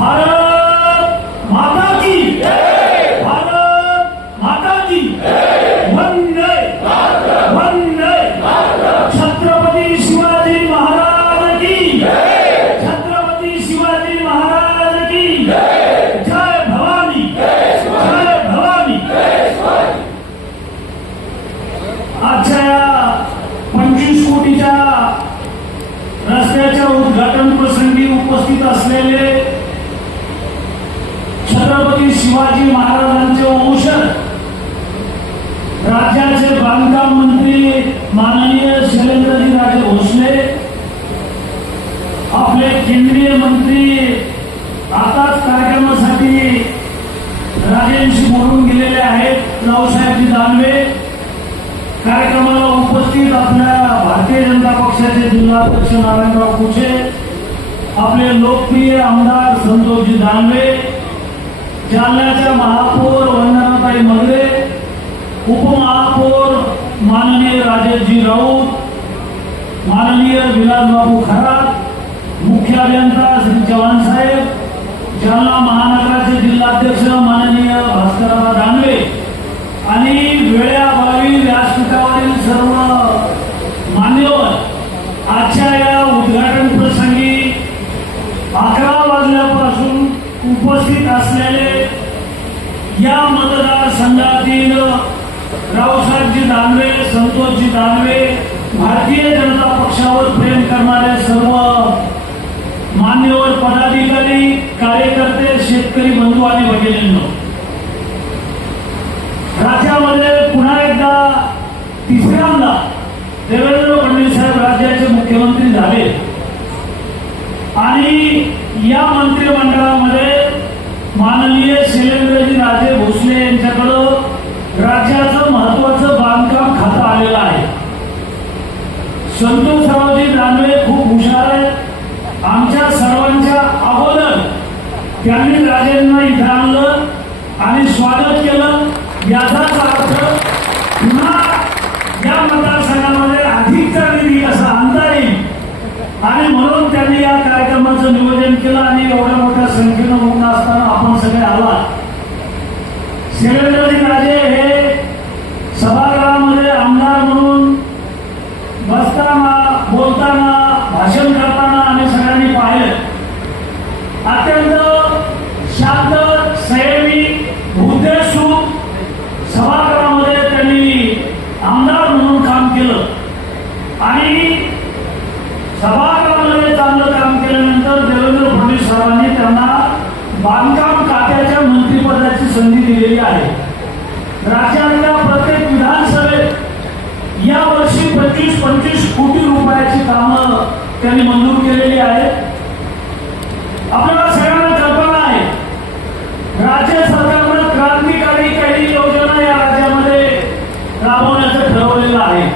भारत माता की भारत माता की वंदे वंदे छत्रपती शिवाजी महाराज की छत्रपती शिवाजी महाराज की जय भवानी जय भवानी। आजच्या 25 कोटीच्या रस्त्याच्या उद्घाटन प्रसंगी उपस्थित असलेले छत्रपती शिवाजी महाराजांचे वंशज राज्याचे बांधकाम मंत्री माननीय शैलेंद्रजी राजे भोसले, आपले केंद्रीय मंत्री आताच कार्यक्रमासाठी राजेंशी बोलून गेलेले आहेत रावसाहेबजी दानवे, कार्यक्रमाला उपस्थित आपल्या भारतीय जनता पक्षाचे जिल्हाध्यक्ष नारायणराव कुचे, आपले लोकप्रिय आमदार संतोषजी दानवे, जालन्याच्या महापौर वंदनाताई मगरे, उपमहापौर माननीय राजेशजी राऊत, माननीय विलासबाबू खरात, मुख्य अभियंता श्री चव्हाण साहेब, जालना महानगराचे जिल्हाध्यक्ष माननीय भास्करराव दानवे आणि वेळाभावी व्यासपीठावरील सर्व मान्यवर आजच्या या उद्घाटन प्रसंगी 11 वाजल्यापासून उपस्थित असलेले या मतदारसंघातील रावसाहेबजी दानवे, संतोषजी दानवे, भारतीय जनता पक्षावर प्रेम करणारे सर्व मान्यवर पदाधिकारी, कार्यकर्ते, शेतकरी बंधू आणि भगिनींनो, राज्यामध्ये पुन्हा एकदा तिसऱ्यांदा देवेंद्र फडणवीस साहेब राज्याचे मुख्यमंत्री झाले आणि या मंत्रिमंडळामध्ये माननीय शैलेंद्रजी राजे भोसले यांच्याकडं राज्याचं महत्वाचं बांधकाम खातं आलेलं आहे। संतोषरावजी दानवे खूप हुशार आहेत, आमच्या सर्वांच्या अगोदर त्यांनी राजेंना इथं आणलं आणि स्वागत केलं। याचाच अर्थ पुन्हा या मतदारसंघामध्ये अधिकचा निधी असा आणता येईल आणि म्हणून त्यांनी या कार्यक्रमाचं नियोजन केलं आणि एवढ्या मोठ्या संख्येनं होऊन असताना आपण सगळे आला। शैलेंद्रजी राजे हे सभागृहामध्ये आमदार म्हणून बसताना, बोलताना, भाषण करताना आणि सगळ्यांनी पाहिलं अत्यंत शांत, संयमी, उद्देशू सभागृहामध्ये त्यांनी आमदार म्हणून काम केलं आणि सभागृहामध्ये चांगलं काम केल्यानंतर देवेंद्र फडणवीस साहेबांनी त्यांना बांधकाम खात्याच्या मंत्रिपदाची संधी दिलेली आहे। राज्यातल्या प्रत्येक विधानसभेत या वर्षी 25-25 कोटी रुपयाची कामं त्यांनी मंजूर केलेली आहेत। आपल्याला सगळ्यांना कल्पना आहे राज्य सरकारनं क्रांतिकारी काही योजना या राज्यामध्ये राबवण्याचं ठरवलेलं आहे।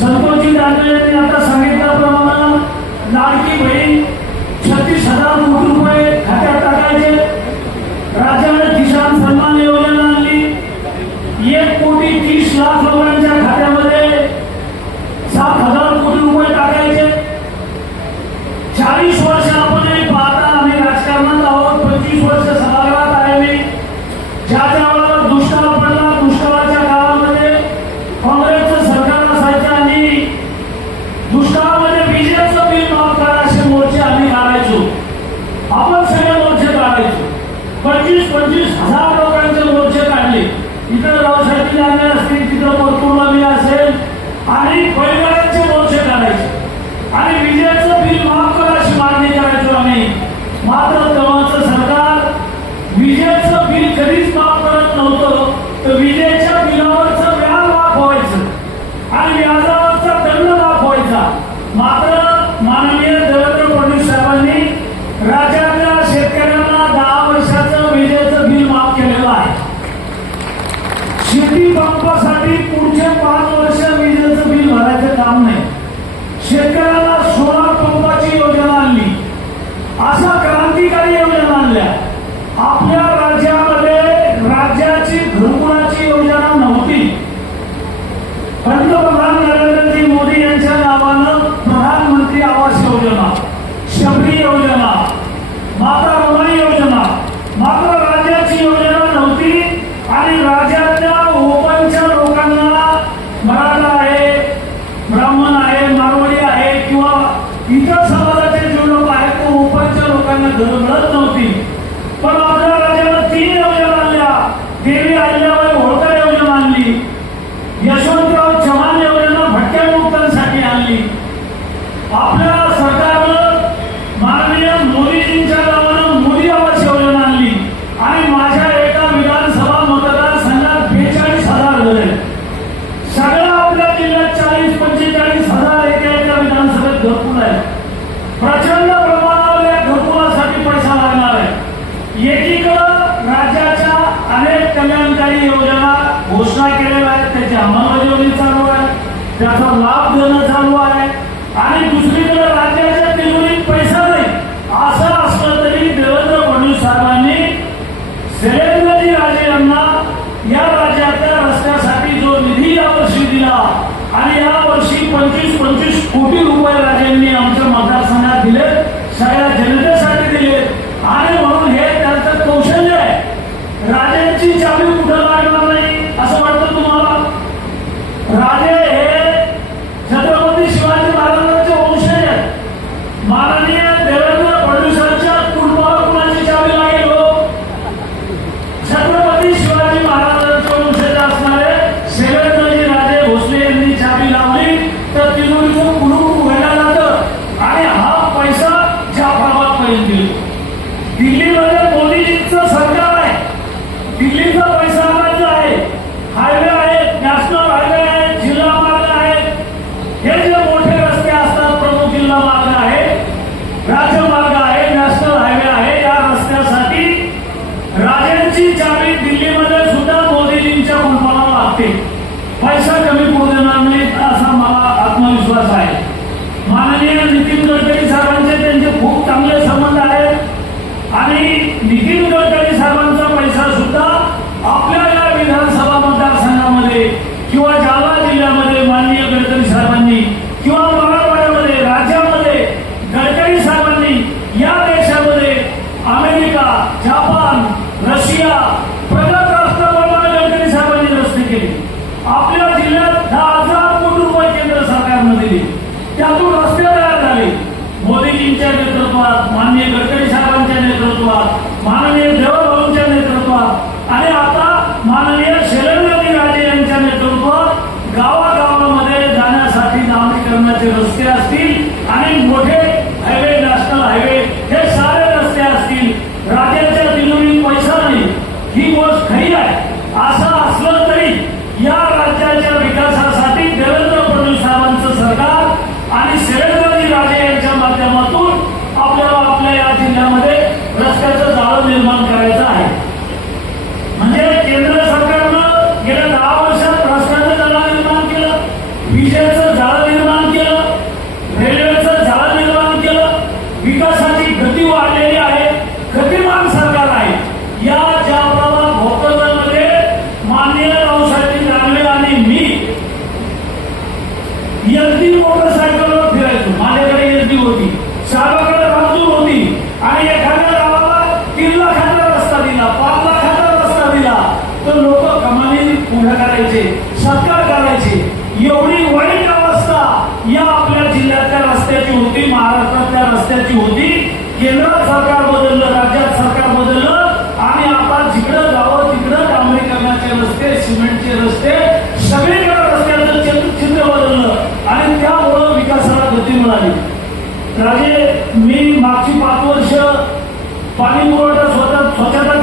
संतोषजी दानवे यांनी आता सांगितल्याप्रमाणे लाडकी बहीण 36,000 कोटी रुपये खात्यात टाकायचे, राज्याने किसान सन्मान योजना आणली, 1,30,00,000 लोकांच्या खात्यामध्ये 7,000 कोटी रुपये टाकायचे। 40 वर्ष आपण पाहता आम्ही राजकारणात आहोत, 25 वर्ष सभागृहात आहे मी। ज्या वेळेला दुष्काळ पडला, दुष्काळाच्या काळामध्ये काँग्रेसचं सरकार असायचं आणि दुष्काळामध्ये विजेचं बिल माफ करा असे मोर्चे आम्ही काढायचो, आपण सगळे मोर्चे काढायचो। 25,000 लोकांचे मोर्चे काढले, इथं रावसाहेबजी दानवे असतील, तिथं परतूरला मी असेल आणि बैलगाड्यांचे मोर्चे काढायचे आणि विजेचं बिल माफ करा अशी मागणी करायचो आम्ही। मात्र तेव्हाचं सरकार विजेचं बिल कधीच माफ करत नव्हतं, तर विजेच्या बिलावरचं व्याज माफ व्हायचं आणि व्याजावरचा दंड माफ व्हायचा। मात्र माननीय देवेंद्र फडणवीस साहेबांनी राज्यातल्या शेतकऱ्यांना 10 वर्षाचं विजेचं बिल माफ केलेलं आहे। शेती पंपासाठी पुढचे 5 वर्ष विजेचं बिल भरायचं काम नाही। शेतकऱ्याला सोलार पंपाची योजना आणली, अशा क्रांतिकारी योजना आणल्या। आपल्या राज्यामध्ये राज्याची घरकुलाची योजना नव्हती। पंतप्रधान नरेंद्रजी मोदी यांच्या नावानं प्रधानमंत्री आवास योजना, शबरी योजना, माता रमाई योजना काही योजना घोषणा केलेल्या आहेत त्याची अंमलबजावणी चालू आहे, त्याचा लाभ देणं चालू आहे. आणि दुसरीकडे राज्याच्या तिजोरीत पैसा नाही असं असलं तरी देवेंद्र फडणवीस साहेबांनी शैलेंद्रजी राजे यांना या राज्यातल्या रस्त्यासाठी जो निधी यावर्षी दिला आणि यावर्षी 25 कोटी रुपये राजेंनी आमच्या मतदारसंघात दिले, सगळ्या जनतेसाठी दिले. आणि म्हणून हे त्यांचं कौशल्य आहे. राजेंची चावी कुठं लागणार नाही असं वाटतं तुम्हाला? राजे हे छत्रपती शिवाजी महाराजांचे वंशज आहेत. माननीय देवेंद्र फडणवीसांच्या कुटुंबाला कुणाची चावी लागेल हो? छत्रपती शिवाजी महाराजांचे वंशज असणारे शैलेंद्रजी राजे भोसले यांनी चावी लावली तर तिजोरीचं कुलूप उघडलं जातं आणि हा पैसा जाफराबादपर्यंत येतो. दिल्लीमध्ये मोदीजींचं सरकार आहे, दिल्लीचा पैसा आणायचा आहे. हायवे आहेत, नॅशनल हायवे आहेत, जिल्हा मार्ग आहेत. हे जे मोठे रस्ते असतात, प्रमुख जिल्हा मार्ग आहे, राज्यमार्ग आहे, नॅशनल हायवे आहे, या रस्त्यासाठी राजांची चावी दिल्लीमध्ये सुद्धा मोदीजींच्या कुलपाला लागते. पैसा कमी पडू देणार नाही असा मला आत्मविश्वास आहे. माननीय नितीन गडकरी साहेबांचे त्यांचे खूप चांगले संबंध आहेत आणि नितीन गडकरी साहेबांचा पैसा सुद्धा आपल्या या विधानसभा मतदारसंघामध्ये किंवा जालना जिल्ह्यामध्ये माननीय गडकरी साहेबांनी किंवा मराठवाड्यामध्ये राज्यामध्ये गडकरी साहेबांनी या देशामध्ये अमेरिका, जपान, रशिया प्रगत राष्ट्राप्रमाणे गडकरी साहेबांनी रस्ते केले. आपल्या जिल्ह्यात 10,000 कोटी रुपये केंद्र सरकारनं दिले, त्यातून रस्ते तयार झाले. मोदीजींच्या नेतृत्वात, माननीय गडकरी साहेबांच्या नेतृत्वात, माननीय देवभाऊंच्या नेतृत्वात आणि आता माननीय शैलेंद्रजी राजे यांच्या नेतृत्वात गावागावामध्ये जाण्यासाठी डांबरीकरणाचे रस्ते असतील आणि मोठे हायवे, नॅशनल हायवे हे सारे रस्ते असतील. राज्याच्या तिजोरीत पैसा नाही ही गोष्ट खरी आहे. असं असलं तरी या राज्याच्या विकासासाठी देवेंद्र फडणवीस साहेबांचं सरकार आणि शैलेंद्रजी राजे यांच्या माध्यमातून आपल्याला आपल्या या जिल्ह्यामध्ये रस्त्याचं जाळं निर्माण करायचं आहे. म्हणजे केंद्र सरकारनं गेल्या 10 वर्षात रस्त्याचं जाळं निर्माण केलं, विजेचं जाळं निर्माण केलं, रेल्वेचं जाळं निर्माण केलं. विकासाची गती वाढलेली आहे, गतिमान सरकार आहे. या जाफराबाद भोकरदनमध्ये माननीय रावसाहेब दानवे आणि मी एसडी मोटरसायकलवर फिरायचो. माझ्याकडे एसडी होती, साहेबाकडे राजूर होती आणि एखाद्या गावाला 3 लाखाचा रस्ता दिला, 5 लाखाचा रस्ता दिला तर लोक कमानी पुढे करायचे, सत्कार करायचे. एवढी वाईट अवस्था या आपल्या जिल्ह्यातल्या रस्त्याची होती, महाराष्ट्रातल्या रस्त्याची होती. केंद्र सरकार बदललं, राज्यात सरकार बदललं आणि आता जिकडं जावं तिकडं डांबरीकरणाचे रस्ते, सिमेंटचे रस्ते, सगळीकडे रस्त्याचं चित्र बदललं आणि त्यामुळं विकासाला गती मिळाली. राजे मी मागची 5 वर्ष पाणी पुरवठा स्वच्छता